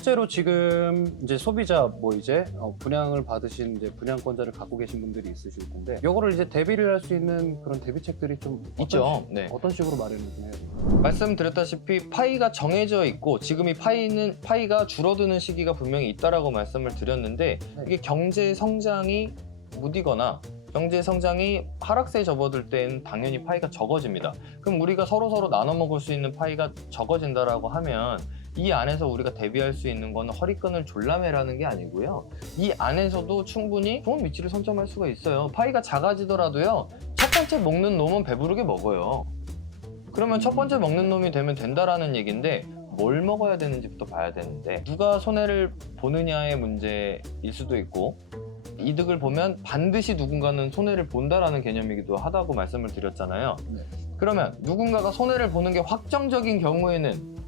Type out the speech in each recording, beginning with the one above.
실제로 지금 이제 소비자 분양을 받으신 이제 분양권자를 갖고 계신 분들이 있으실 텐데 요거를 이제 대비를 할 수 있는 그런 대비책들이 좀 있죠. 네. 어떤 식으로 마련을 좀 해요? 말씀드렸다시피 파이가 정해져 있고 지금 이 파이가 줄어드는 시기가 분명히 있다라고 말씀을 드렸는데 이게 경제 성장이 무디거나 경제 성장이 하락세에 접어들 때는 당연히 파이가 적어집니다. 그럼 우리가 서로 나눠 먹을 수 있는 파이가 적어진다라고 하면 이 안에서 우리가 대비할 수 있는 거는 허리끈을 졸라매라는 게 아니고요. 이 안에서도 충분히 좋은 위치를 선점할 수가 있어요. 파이가 작아지더라도요. 첫 번째 먹는 놈은 배부르게 먹어요. 그러면 첫 번째 먹는 놈이 되면 된다라는 얘기인데 뭘 먹어야 되는지부터 봐야 되는데 누가 손해를 보느냐의 문제일 수도 있고 이득을 보면 반드시 누군가는 손해를 본다라는 개념이기도 하다고 말씀을 드렸잖아요. 네. 그러면 누군가가 손해를 보는 게 확정적인 경우에는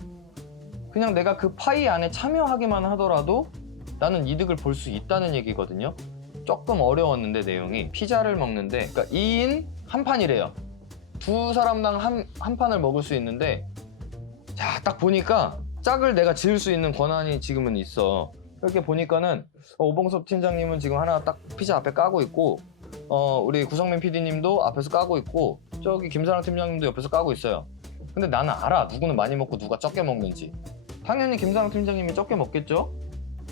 그냥 내가 그 파이 안에 참여하기만 하더라도 나는 이득을 볼 수 있다는 얘기거든요. 조금 어려웠는데 내용이 피자를 먹는데 그러니까 2인 한 판이래요. 두 사람당 한 판을 먹을 수 있는데 자, 딱 보니까 짝을 내가 지을 수 있는 권한이 지금은 있어. 이렇게 보니까는 오봉섭 팀장님은 지금 하나 딱 피자 앞에 까고 있고 우리 구성민 PD님도 앞에서 까고 있고 저기 김사랑 팀장님도 옆에서 까고 있어요. 근데 나는 알아. 누구는 많이 먹고 누가 적게 먹는지. 당연히 김사랑 팀장님이 적게 먹겠죠?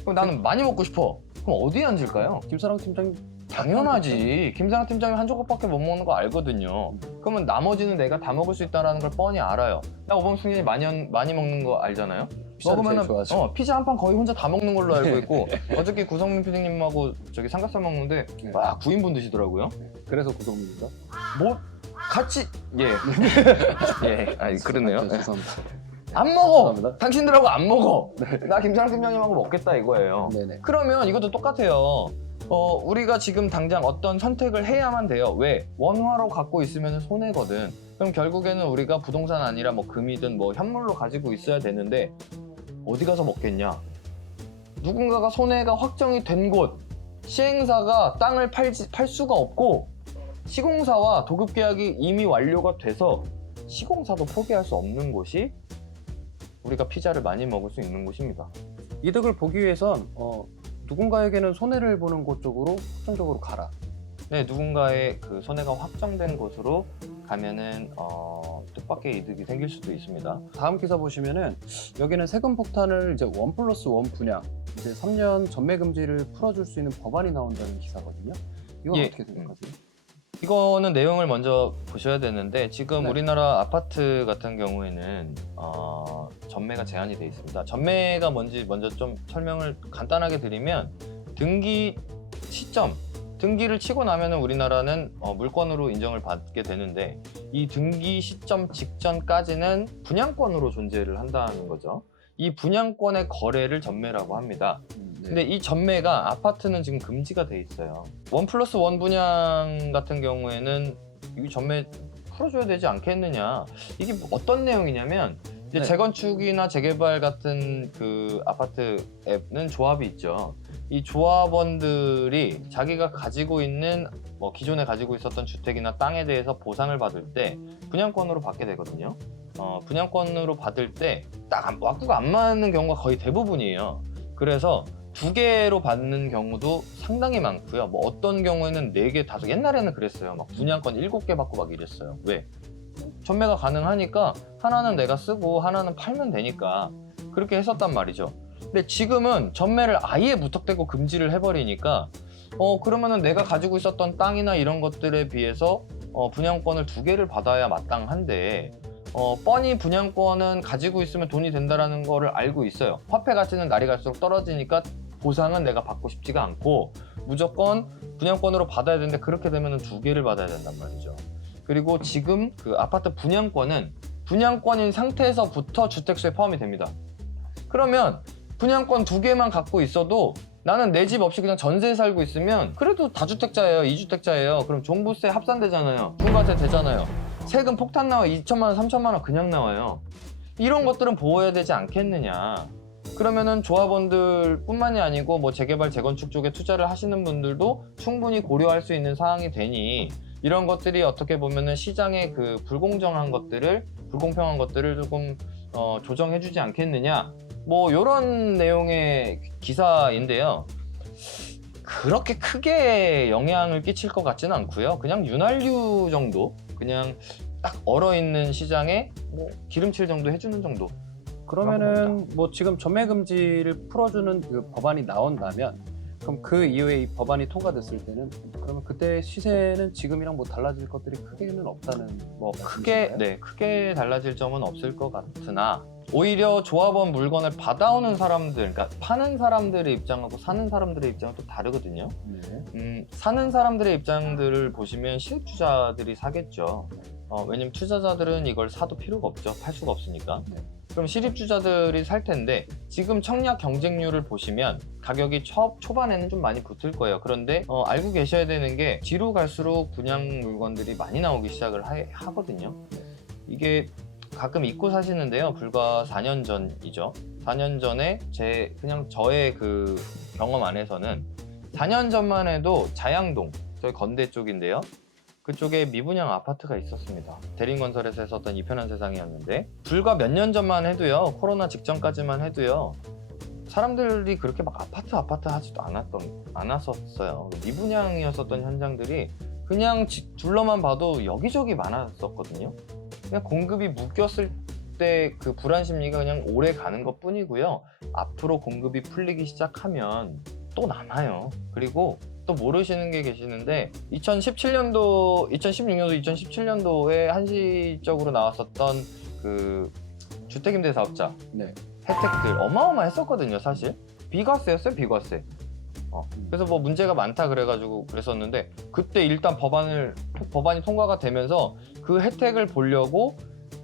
그럼 나는 많이 먹고 싶어. 그럼 어디에 앉을까요? 김사랑 팀장님 당연하지. 김사랑 팀장님 한 조각밖에 못 먹는 거 알거든요. 그러면 나머지는 내가 다 먹을 수 있다는 걸 뻔히 알아요. 나 오범수 팀장님 많이 먹는 거 알잖아요? 먹으면은 피자 한 판 거의 혼자 다 먹는 걸로 알고 있고 어저께 구성민 PD님하고 저기 삼겹살 먹는데 와 9인분 드시더라고요. 그래서 구성민인가? 뭐 같이 예 아니 그러네요. 죄송합니다. 안 먹어. 죄송합니다. 당신들하고 안 먹어. 나 김사랑 팀장님하고 먹겠다 이거예요. 네네. 그러면 이것도 똑같아요. 우리가 지금 당장 어떤 선택을 해야만 돼요. 왜? 원화로 갖고 있으면 손해거든. 그럼 결국에는 우리가 부동산 아니라 뭐 금이든 뭐 현물로 가지고 있어야 되는데 어디 가서 먹겠냐? 누군가가 손해가 확정이 된 곳, 시행사가 땅을 팔 수가 없고 시공사와 도급 계약이 이미 완료가 돼서 시공사도 포기할 수 없는 곳이 우리가 피자를 많이 먹을 수 있는 곳입니다. 이득을 보기 위해선 누군가에게는 손해를 보는 곳 쪽으로 확정적으로 가라. 네, 누군가의 그 손해가 확정된 곳으로 가면은 뜻밖의 이득이 생길 수도 있습니다. 다음 기사 보시면은 여기는 세금 폭탄을 이제 1+1 분양 이제 3년 전매 금지를 풀어줄 수 있는 법안이 나온다는 기사거든요. 이건 예. 어떻게 생각하세요? 이거는 내용을 먼저 보셔야 되는데 지금 네. 우리나라 아파트 같은 경우에는 전매가 제한이 되어 있습니다. 전매가 뭔지 먼저 좀 설명을 간단하게 드리면 등기 시점 등기를 치고 나면은 우리나라는 물권으로 인정을 받게 되는데 이 등기 시점 직전까지는 분양권으로 존재를 한다는 거죠. 이 분양권의 거래를 전매라고 합니다. 네. 근데 이 전매가 아파트는 지금 금지가 돼 있어요. 1+1 분양 같은 경우에는 이 전매 풀어줘야 되지 않겠느냐. 이게 어떤 내용이냐면 이제 네. 재건축이나 재개발 같은 그 아파트 앱은 조합이 있죠. 이 조합원들이 자기가 가지고 있는 기존에 가지고 있었던 주택이나 땅에 대해서 보상을 받을 때 분양권으로 받게 되거든요. 분양권으로 받을 때 딱 왁구가 안 맞는 경우가 거의 대부분이에요. 그래서 2개로 받는 경우도 상당히 많고요. 뭐 어떤 경우에는 4개, 5개, 옛날에는 그랬어요. 막 분양권 7개 받고 막 이랬어요. 왜? 전매가 가능하니까 하나는 내가 쓰고 하나는 팔면 되니까 그렇게 했었단 말이죠. 근데 지금은 전매를 아예 무턱대고 금지를 해버리니까 그러면은 내가 가지고 있었던 땅이나 이런 것들에 비해서 분양권을 2개를 받아야 마땅한데 뻔히 분양권은 가지고 있으면 돈이 된다는 거를 알고 있어요. 화폐 가치는 날이 갈수록 떨어지니까 보상은 내가 받고 싶지가 않고 무조건 분양권으로 받아야 되는데 그렇게 되면 2개를 받아야 된단 말이죠. 그리고 지금 그 아파트 분양권은 분양권인 상태에서부터 주택수에 포함이 됩니다. 그러면 분양권 2개만 갖고 있어도 나는 내 집 없이 그냥 전세에 살고 있으면 그래도 다주택자예요, 2주택자예요. 그럼 종부세 합산되잖아요, 중과세 되잖아요. 세금 폭탄 나와 2천만 원, 3천만 원 그냥 나와요. 이런 것들은 보호해야 되지 않겠느냐. 그러면은 조합원들 뿐만이 아니고 뭐 재개발, 재건축 쪽에 투자를 하시는 분들도 충분히 고려할 수 있는 사항이 되니 이런 것들이 어떻게 보면은 시장의 그 불공정한 것들을, 불공평한 것들을 조금 조정해주지 않겠느냐. 뭐 이런 내용의 기사인데요. 그렇게 크게 영향을 끼칠 것 같지는 않고요. 그냥 윤활유 정도, 그냥 딱 얼어있는 시장에 뭐 기름칠 정도 해주는 정도. 그러면은 뭐 지금 전매 금지를 풀어주는 그 법안이 나온다면, 그럼 그 이후에 이 법안이 통과됐을 때는 그러면 그때 시세는 지금이랑 뭐 달라질 것들이 크게는 없다는 뭐 크게 달라질 점은 없을 것 같으나, 오히려 조합원 물건을 받아오는 사람들, 그러니까 파는 사람들의 입장하고 사는 사람들의 입장은 또 다르거든요. 사는 사람들의 입장들을 보시면 실투자들이 사겠죠. 왜냐면 투자자들은 이걸 사도 필요가 없죠. 팔 수가 없으니까. 네. 그럼 실입주자들이 살 텐데, 지금 청약 경쟁률을 보시면 가격이 초반에는 좀 많이 붙을 거예요. 그런데 알고 계셔야 되는 게, 뒤로 갈수록 분양 물건들이 많이 나오기 시작을 하거든요. 이게 가끔 잊고 사시는데요. 불과 4년 전이죠. 4년 전에 그냥 저의 그 경험 안에서는 4년 전만 해도 자양동, 저희 건대 쪽인데요. 그쪽에 미분양 아파트가 있었습니다. 대림건설에서 했었던 이편한 세상이었는데, 불과 몇 년 전만 해도요, 코로나 직전까지만 해도요, 사람들이 그렇게 막 아파트 하지도 않았었어요. 미분양이었었던 현장들이 그냥 둘러만 봐도 여기저기 많았었거든요. 그냥 공급이 묶였을 때 그 불안 심리가 그냥 오래 가는 것 뿐이고요. 앞으로 공급이 풀리기 시작하면 또 남아요. 그리고 또 모르시는 게 계시는데, 2016년도, 2017년도에 한시적으로 나왔었던 그 주택임대 사업자 네. 혜택들 어마어마했었거든요. 사실 비과세였어요. 비과세. 그래서 뭐 문제가 많다 그래가지고 그랬었는데, 그때 일단 법안이 통과가 되면서 그 혜택을 보려고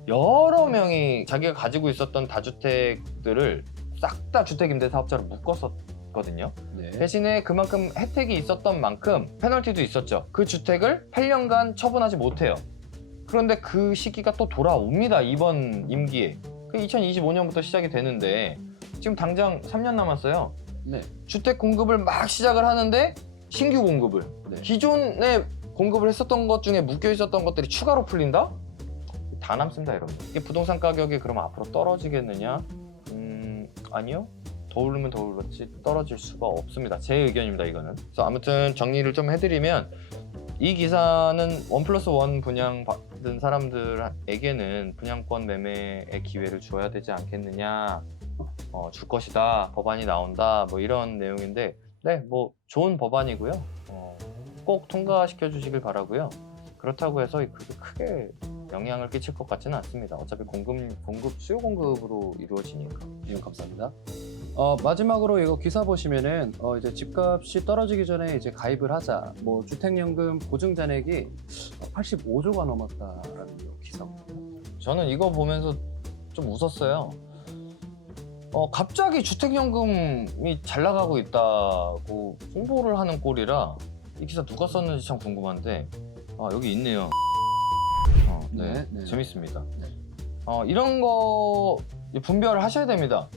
여러 명이 자기가 가지고 있었던 다주택들을 싹 다 주택임대 사업자로 묶었었거든요. 네. 대신에 그만큼 혜택이 있었던 만큼 페널티도 있었죠. 그 주택을 8년간 처분하지 못해요. 그런데 그 시기가 또 돌아옵니다. 이번 임기에. 그 2025년부터 시작이 되는데 지금 당장 3년 남았어요. 네. 주택 공급을 막 시작을 하는데, 신규 공급을, 네. 기존에 공급을 했었던 것 중에 묶여 있었던 것들이 추가로 풀린다? 다 남습니다, 여러분. 이게 부동산 가격이 그럼 앞으로 떨어지겠느냐? 아니요. 더 오르면 더 오르지 떨어질 수가 없습니다. 제 의견입니다, 이거는. 그래서 아무튼 정리를 좀 해드리면, 이 기사는 1+1 분양 받은 사람들에게는 분양권 매매의 기회를 줘야 되지 않겠느냐, 줄 것이다, 법안이 나온다, 뭐 이런 내용인데, 네, 뭐 좋은 법안이고요. 꼭 통과시켜 주시길 바라고요. 그렇다고 해서 그렇게 크게 영향을 끼칠 것 같지는 않습니다. 어차피 수요 공급으로 이루어지니까. 감사합니다. 마지막으로 이거 기사 보시면은 이제 집값이 떨어지기 전에 이제 가입을 하자, 뭐 주택연금 보증잔액이 85조가 넘었다라는 기사거든요. 저는 이거 보면서 좀 웃었어요. 갑자기 주택연금이 잘 나가고 있다고 홍보를 하는 꼴이라, 이 기사 누가 썼는지 참 궁금한데, 여기 있네요. 네, 네. 재밌습니다. 네. 이런 거 분별을 하셔야 됩니다.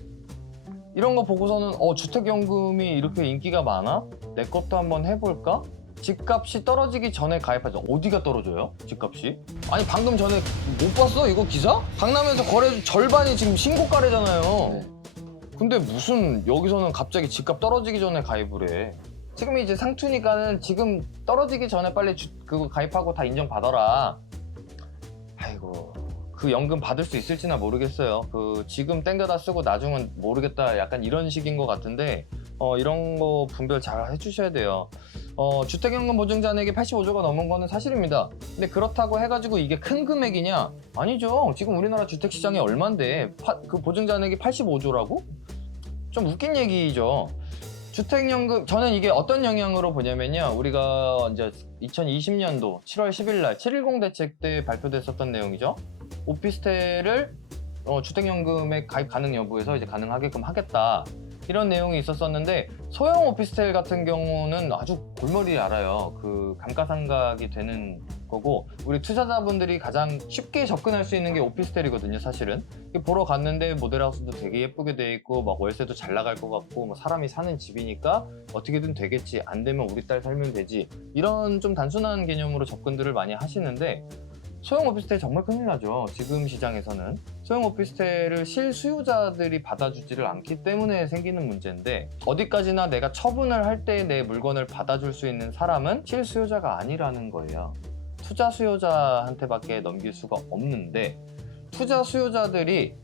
이런 거 보고서는 주택연금이 이렇게 인기가 많아? 내 것도 한번 해볼까? 집값이 떨어지기 전에 가입하죠. 어디가 떨어져요? 집값이? 아니 방금 전에 못 봤어? 이거 기사? 강남에서 거래 절반이 지금 신고가래잖아요. 네. 근데 무슨 여기서는 갑자기 집값 떨어지기 전에 가입을 해. 지금 이제 상투니까는 지금 떨어지기 전에 빨리 그거 가입하고 다 인정받아라. 아이고, 그 연금 받을 수 있을지나 모르겠어요. 지금 땡겨다 쓰고 나중은 모르겠다, 약간 이런 식인 것 같은데, 이런 거 분별 잘 해주셔야 돼요. 주택연금 보증잔액이 85조가 넘은 거는 사실입니다. 근데 그렇다고 해가지고 이게 큰 금액이냐? 아니죠. 지금 우리나라 주택시장이 얼만데 그 보증잔액이 85조라고? 좀 웃긴 얘기죠. 주택연금, 저는 이게 어떤 영향으로 보냐면요, 우리가 이제 2020년도 7월 10일 날 710 대책 때 발표됐었던 내용이죠. 오피스텔을 주택연금에 가입 가능 여부에서 이제 가능하게끔 하겠다, 이런 내용이 있었었는데, 소형 오피스텔 같은 경우는 아주 골머리 알아요. 그 감가상각이 되는 거고, 우리 투자자분들이 가장 쉽게 접근할 수 있는 게 오피스텔이거든요, 사실은. 보러 갔는데 모델하우스도 되게 예쁘게 돼 있고, 막 월세도 잘 나갈 것 같고, 뭐 사람이 사는 집이니까 어떻게든 되겠지, 안 되면 우리 딸 살면 되지, 이런 좀 단순한 개념으로 접근들을 많이 하시는데, 소형 오피스텔 정말 큰일 나죠. 지금 시장에서는 소형 오피스텔을 실수요자들이 받아주지를 않기 때문에 생기는 문제인데, 어디까지나 내가 처분을 할 때 내 물건을 받아줄 수 있는 사람은 실수요자가 아니라는 거예요. 투자 수요자한테밖에 넘길 수가 없는데, 투자 수요자들이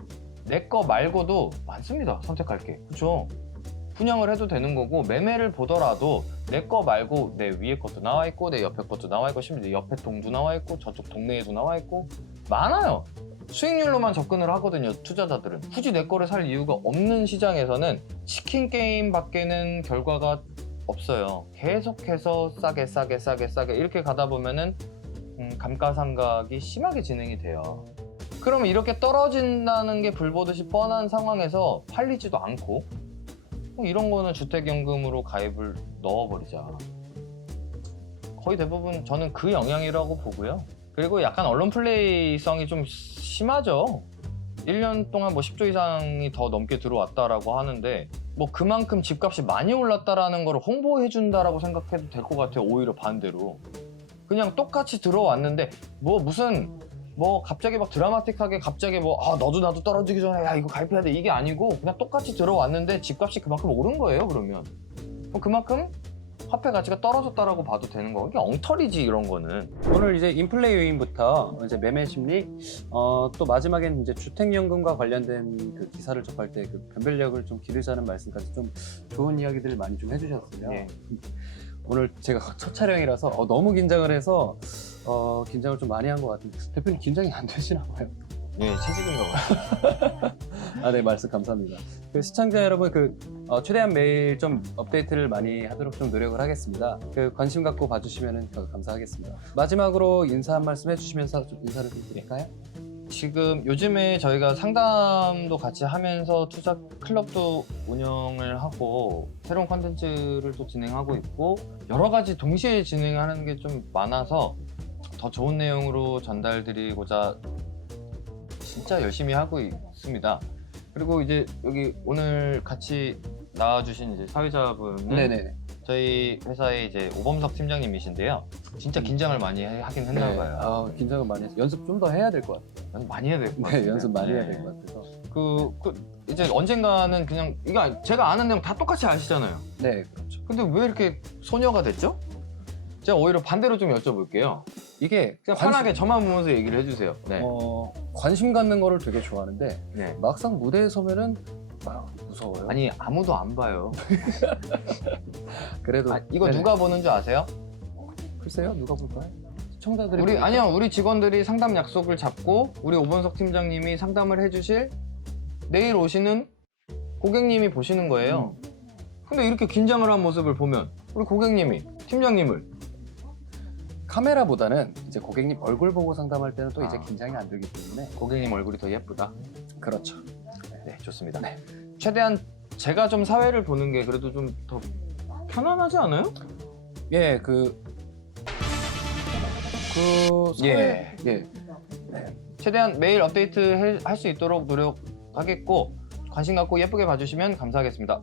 내 거 말고도 많습니다. 선택할 게. 그렇죠? 분양을 해도 되는 거고, 매매를 보더라도 내 거 말고 내 위에 것도 나와 있고, 내 옆에 것도 나와 있고, 심지어 내 옆에 동도 나와 있고, 저쪽 동네에도 나와 있고, 많아요. 수익률로만 접근을 하거든요, 투자자들은. 굳이 내 거를 살 이유가 없는 시장에서는 치킨 게임 밖에는 결과가 없어요. 계속해서 싸게 이렇게 가다 보면은 감가상각이 심하게 진행이 돼요. 그러면 이렇게 떨어진다는 게 불보듯이 뻔한 상황에서 팔리지도 않고, 이런 거는 주택연금으로 가입을 넣어버리자. 거의 대부분 저는 그 영향이라고 보고요. 그리고 약간 언론 플레이성이 좀 심하죠. 1년 동안 뭐 10조 이상이 더 넘게 들어왔다라고 하는데, 뭐 그만큼 집값이 많이 올랐다라는 걸 홍보해준다라고 생각해도 될 것 같아요. 오히려 반대로. 그냥 똑같이 들어왔는데 뭐 무슨 뭐 갑자기 막 드라마틱하게 갑자기 뭐 너도 나도 떨어지기 전에 야 이거 가입해야 돼, 이게 아니고 그냥 똑같이 들어왔는데 집값이 그만큼 오른 거예요. 그러면 그만큼 화폐 가치가 떨어졌다라고 봐도 되는 거. 이게 엉터리지, 이런 거는. 오늘 이제 인플레 요인부터 이제 매매 심리, 또 마지막에는 이제 주택연금과 관련된 그 기사를 접할 때 그 변별력을 좀 기르자는 말씀까지 좀 좋은 이야기들을 많이 좀 해주셨어요. 예. 오늘 제가 첫 촬영이라서 너무 긴장을 해서 긴장을 좀 많이 한 것 같은데, 대표님 긴장이 안 되시나 봐요. 예, 채집인가 봐요. 네, 말씀 감사합니다. 그 시청자 여러분, 최대한 매일 좀 업데이트를 많이 하도록 좀 노력을 하겠습니다. 관심 갖고 봐주시면 감사하겠습니다. 마지막으로 인사 한 말씀 해주시면서 좀 인사를 좀 드릴까요? 지금 요즘에 저희가 상담도 같이 하면서 투자 클럽도 운영을 하고 새로운 컨텐츠를 또 진행하고 있고, 여러 가지 동시에 진행하는 게 좀 많아서 더 좋은 내용으로 전달드리고자 진짜 열심히 하고 있습니다. 그리고 이제 여기 오늘 같이 나와주신 이제 사회자분은 네네. 저희 회사의 이제 오범석 팀장님이신데요. 진짜 긴장을 많이 하긴 했나 봐요. 긴장을 많이 해서 연습 좀 더 해야 될 것 같아요. 연습 많이 해야 될 것 같아요. 네, 연습 많이 해야 될 것 같아서. 이제 언젠가는 그냥 이거 제가 아는 내용 다 똑같이 아시잖아요. 네, 그렇죠. 근데 왜 이렇게 소녀가 됐죠? 제가 오히려 반대로 좀 여쭤볼게요. 이게 그냥 편하게 저만 보면서 얘기를 해주세요. 네. 관심 갖는 거를 되게 좋아하는데 네. 막상 무대에 서면은 무서워요. 아니, 아무도 안 봐요. 그래도 이거 네네. 누가 보는 줄 아세요? 글쎄요, 누가 볼까요? 시청자들이 아니요, 우리 직원들이 상담 약속을 잡고 우리 오범석 팀장님이 상담을 해주실 내일 오시는 고객님이 보시는 거예요. 근데 이렇게 긴장을 한 모습을 보면 우리 고객님이 팀장님을 카메라보다는 이제 고객님 얼굴 보고 상담할 때는 또 이제 긴장이 안 들기 때문에. 고객님 얼굴이 더 예쁘다. 그렇죠. 네, 좋습니다. 최대한 제가 좀 사회를 보는 게 그래도 좀 더 편안하지 않아요? 예, 사회, 예. 최대한 매일 업데이트 할 수 있도록 노력하겠고, 관심 갖고 예쁘게 봐주시면 감사하겠습니다.